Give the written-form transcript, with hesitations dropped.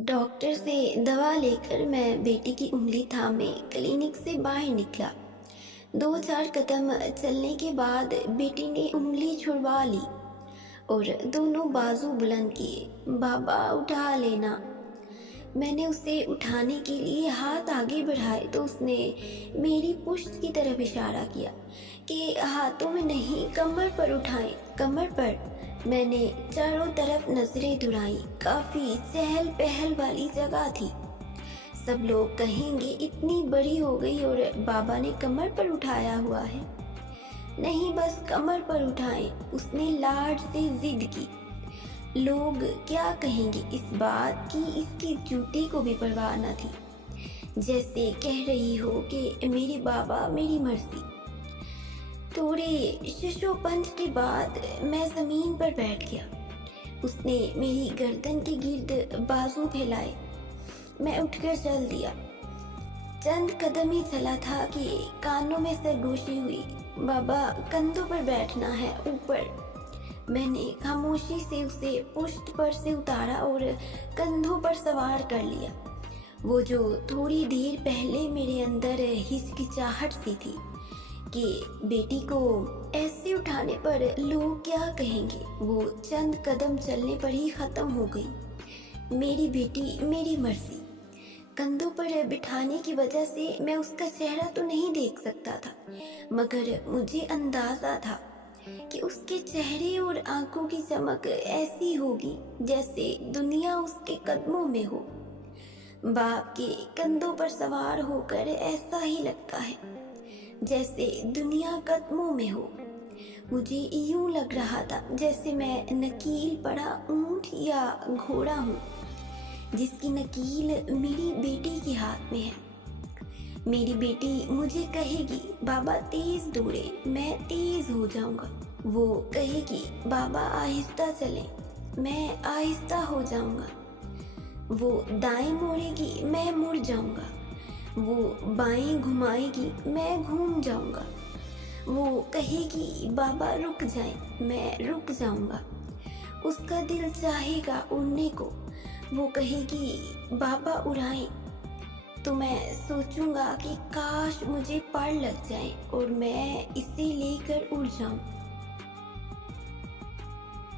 Doctor से दवा लेकर मैं बेटी की उंगली थामे क्लिनिक से बाहर निकला। 2-4 कदम चलने के बाद बेटी ने उंगली छुड़वा ली और दोनों बाजू बुलंद किए। बाबा उठा लेना। मैंने उसे उठाने के लिए हाथ आगे बढ़ाए तो उसने मेरी पुश्त की तरफ इशारा किया कि हाथों में नहीं, कमर पर उठाएं, कमर पर। मैंने चारों तरफ नजरें दौड़ाई। काफी चहल पहल वाली जगह थी। सब लोग कहेंगे इतनी बड़ी हो गई और बाबा ने कमर पर उठाया हुआ है। नहीं, बस कमर पर उठाएं, उसने लाड से जिद की। लोग क्या कहेंगे इस बात की इसकी जूते को भी परवाह न थी। जैसे कह रही हो कि मेरे बाबा मेरी मर्जी। थोड़े शिशोपंथ के बाद मैं जमीन पर बैठ गया। उसने मेरी गर्दन के गिर्द बाजू फैलाए। मैं उठकर चल दिया। चंद कदम ही चला था कि कानों में सरगोशी हुई। बाबा, कंधों पर बैठना है, ऊपर। मैंने खामोशी से उसे पुश्त पर से उतारा और कंधों पर सवार कर लिया। वो जो थोड़ी देर पहले मेरे अंदर हिचकिचाहट सी थी कि बेटी को ऐसे उठाने पर लोग क्या कहेंगे, वो चंद कदम चलने पर ही खत्म हो गई। मेरी बेटी मेरी मर्जी। कंधों पर बिठाने की वजह से मैं उसका चेहरा तो नहीं देख सकता था, मगर मुझे अंदाजा था कि उसके चेहरे और आंखों की चमक ऐसी होगी जैसे दुनिया उसके कदमों में हो। बाप के कंधों पर सवार होकर ऐसा ही लगता है जैसे दुनिया कदमों में हो। मुझे यूं लग रहा था जैसे मैं नकील पड़ा ऊंट या घोड़ा हूँ जिसकी नकील मेरी बेटी के हाथ में है। मेरी बेटी मुझे कहेगी, बाबा तेज दौड़े, मैं तेज हो जाऊंगा। वो कहेगी, बाबा आहिस्ता चले, मैं आहिस्ता हो जाऊंगा। वो दाएं मोड़ेगी, मैं मुड़ जाऊंगा। वो बाएं घुमाएगी, मैं घूम जाऊंगा। वो कहेगी, बाबा रुक जाएं, मैं रुक जाऊंगा। उसका दिल चाहेगा उड़ने को। वो कहेगी, बाबा उड़ाएं, तो मैं सोचूंगा कि काश मुझे पर लग जाए और मैं इसे लेकर उड़ जाऊं।